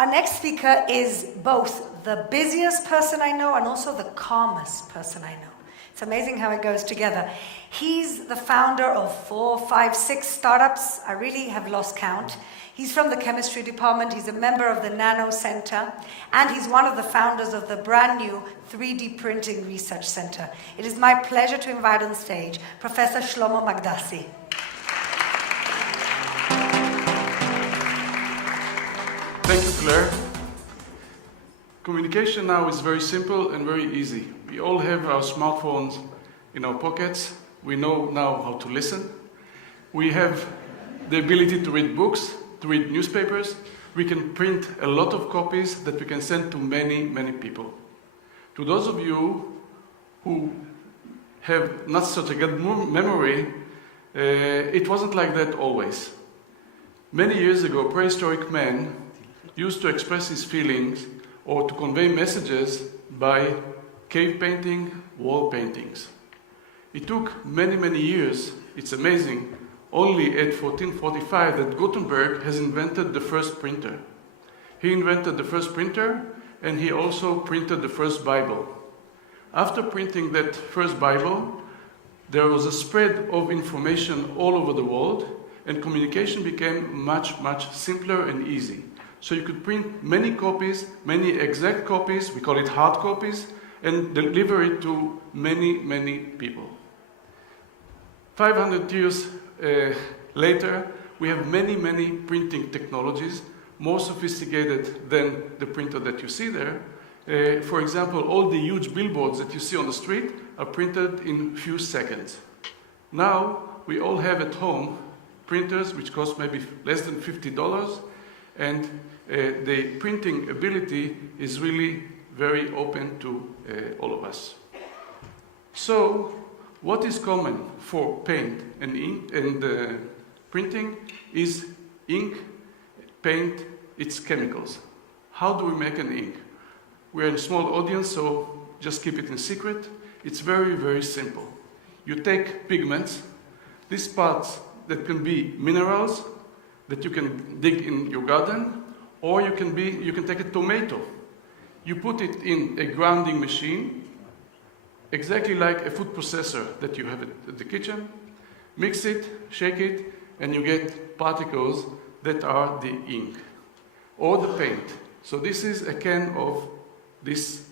Our next speaker is both the busiest person I know and also the calmest person I know. It's amazing how it goes together. He's the founder of 4, 5, 6 startups. I really have lost count. He's from the chemistry department. He's a member of the Nano Center, and he's one of the founders of the brand new 3D Printing Research Center. It is my pleasure to invite on stage Professor Shlomo Magdassi. Thank you, Claire. Communication now is very simple and very easy. We all have our smartphones in our pockets. We know now how to listen. We have the ability to read books, to read newspapers. We can print a lot of copies that we can send to many, many people. To those of you who have not such a good memory, it wasn't like that always. Many years ago, prehistoric man used to express his feelings or to convey messages by cave painting, wall paintings. It took many, many years, it's amazing, only at 1445 that Gutenberg has invented the first printer. He invented the first printer and he also printed the first Bible. After printing that first Bible, there was a spread of information all over the world and communication became much, much simpler and easy. So you could print many copies, many exact copies, we call it hard copies, and deliver it to many, many people. 500 years later, we have many, many printing technologies, more sophisticated than the printer that you see there. For example, all the huge billboards that you see on the street are printed in few seconds. Now, we all have at home printers which cost maybe less than $50, and the printing ability is really very open to all of us. So, what is common for paint and ink and printing is ink, paint, it's chemicals. How do we make an ink? We're in a small audience, so just keep it in secret. It's very, very simple. You take pigments, these parts that can be minerals that you can dig in your garden, or you can take a tomato. You put it in a grinding machine, exactly like a food processor that you have at the kitchen. Mix it, shake it, and you get particles that are the ink or the paint. So this is a can of this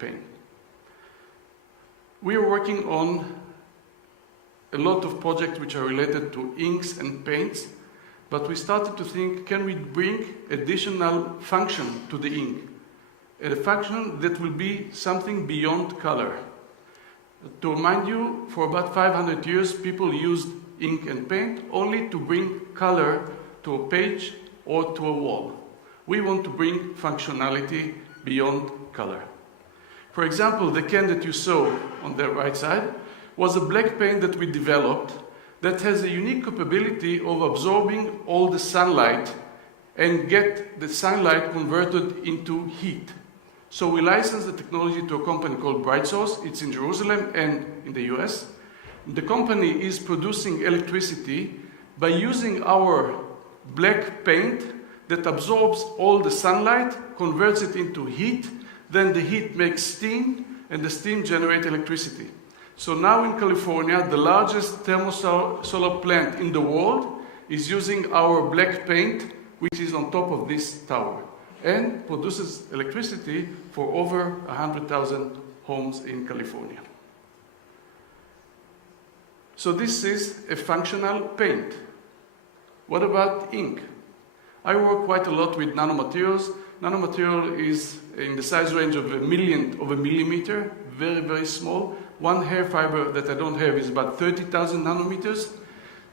paint. We are working on a lot of projects which are related to inks and paints, but we started to think, can we bring additional function to the ink? A function that will be something beyond color. To remind you, for about 500 years, people used ink and paint only to bring color to a page or to a wall. We want to bring functionality beyond color. For example, the can that you saw on the right side was a black paint that we developed that has a unique capability of absorbing all the sunlight and get the sunlight converted into heat. So we licensed the technology to a company called BrightSource. It's in Jerusalem and in the US. The company is producing electricity by using our black paint that absorbs all the sunlight, converts it into heat, then the heat makes steam, and the steam generates electricity. So now in California, the largest thermosolar plant in the world is using our black paint, which is on top of this tower, and produces electricity for over 100,000 homes in California. So this is a functional paint. What about ink? I work quite a lot with nanomaterials. Nanomaterial is in the size range of a millionth of a millimeter, very, very small. One hair fiber that I don't have is about 30,000 nanometers.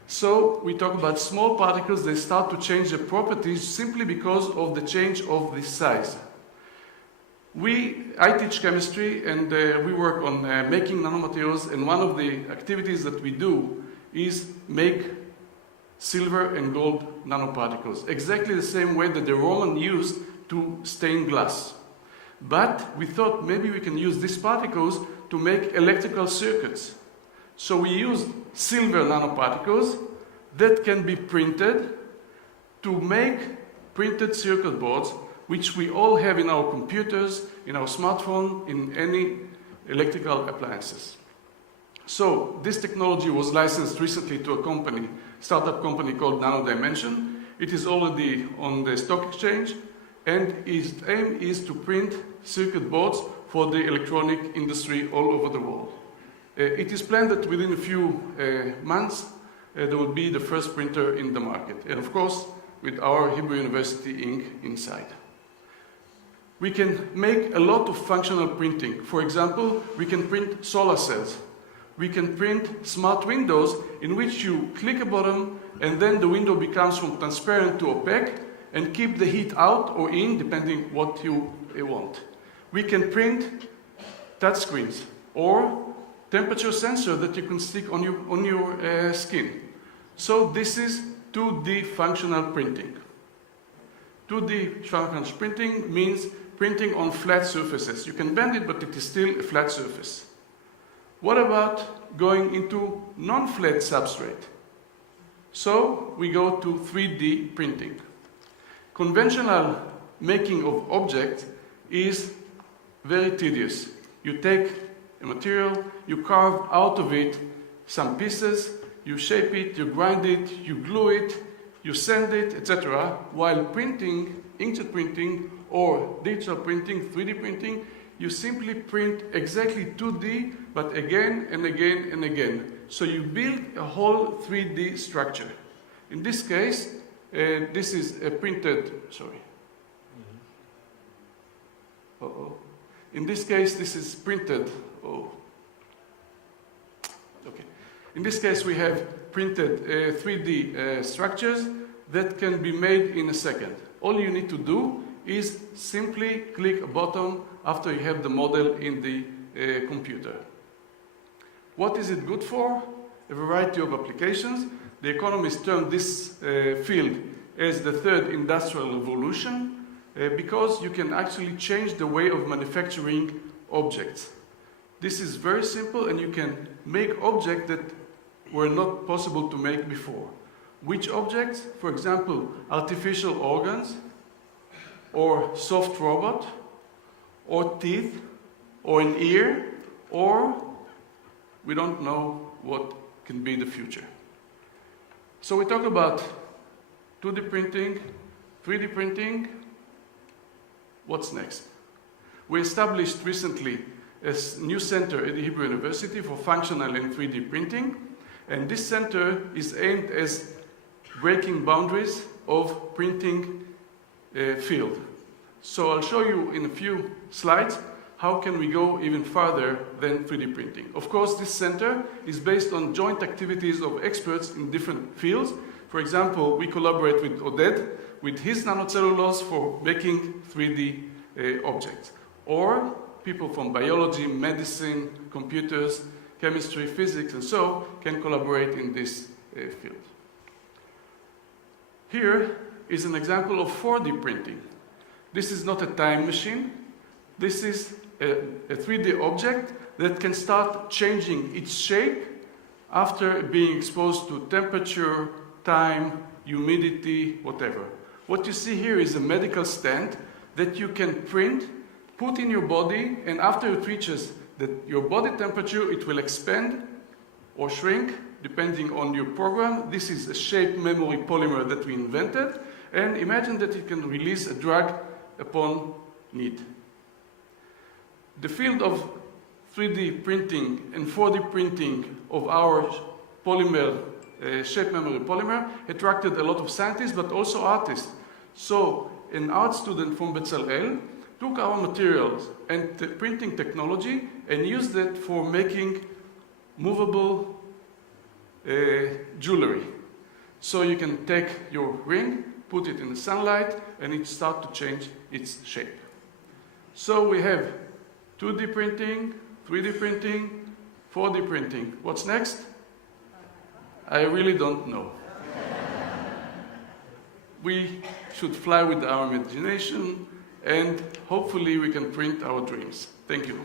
So we talk about small particles that start to change their properties simply because of the change of the size. I teach chemistry and we work on making nanomaterials, and one of the activities that we do is make silver and gold nanoparticles, exactly the same way that the Romans used to stain glass. But we thought maybe we can use these particles to make electrical circuits. So we used silver nanoparticles that can be printed to make printed circuit boards which we all have in our computers, in our smartphone, in any electrical appliances. So this technology was licensed recently to a company, startup company called Nanodimension. It is already on the stock exchange, and its aim is to print circuit boards for the electronic industry all over the world. It is planned that within a few months there will be the first printer in the market, and of course with our Hebrew University ink inside. We can make a lot of functional printing. For example, we can print solar cells. We can print smart windows in which you click a button and then the window becomes from transparent to opaque and keep the heat out or in depending what you want. We can print touchscreens or temperature sensor that you can stick on your skin. So this is 2D functional printing. 2D functional printing means printing on flat surfaces. You can bend it, but it is still a flat surface. What about going into non-flat substrate? So we go to 3D printing. Conventional making of objects is very tedious. You take a material, you carve out of it some pieces, you shape it, you grind it, you glue it, you sand it, etc. While printing, inkjet printing, or digital printing, 3D printing, you simply print exactly 2D, but again and again and again. So you build a whole 3D structure. In this case, this is a printed, sorry. In this case, this is printed, okay. In this case, we have printed 3D structures that can be made in a second. All you need to do is simply click a button after you have the model in the computer. What is it good for? A variety of applications. The economists term this field as the third industrial revolution because you can actually change the way of manufacturing objects. This is very simple, and you can make objects that were not possible to make before. Which objects? For example, artificial organs, or soft robot, or teeth, or an ear, or we don't know what can be the future. So we talk about 2D printing, 3D printing. What's next? We established recently a new center at the Hebrew University for functional and 3D printing, and this center is aimed at breaking boundaries of printing field. So I'll show you in a few slides how can we go even farther than 3D printing. Of course, this center is based on joint activities of experts in different fields. For example, we collaborate with Oded, with his nanocellulose for making 3D objects. Or people from biology, medicine, computers, chemistry, physics, and so can collaborate in this field. Here is an example of 4D printing. This is not a time machine. This is a 3D object that can start changing its shape after being exposed to temperature, time, humidity, whatever. What you see here is a medical stand that you can print, put in your body, and after it reaches your body temperature, it will expand or shrink depending on your program. This is a shape memory polymer that we invented, and imagine that it can release a drug upon need. The field of 3D printing and 4D printing of our polymer, shape memory polymer, attracted a lot of scientists, but also artists. So an art student from Bezalel took our materials and the printing technology and used it for making movable jewelry. So you can take your ring, put it in the sunlight, and it starts to change its shape. So we have 2D printing, 3D printing, 4D printing. What's next? I really don't know. We should fly with our imagination, and hopefully we can print our dreams. Thank you.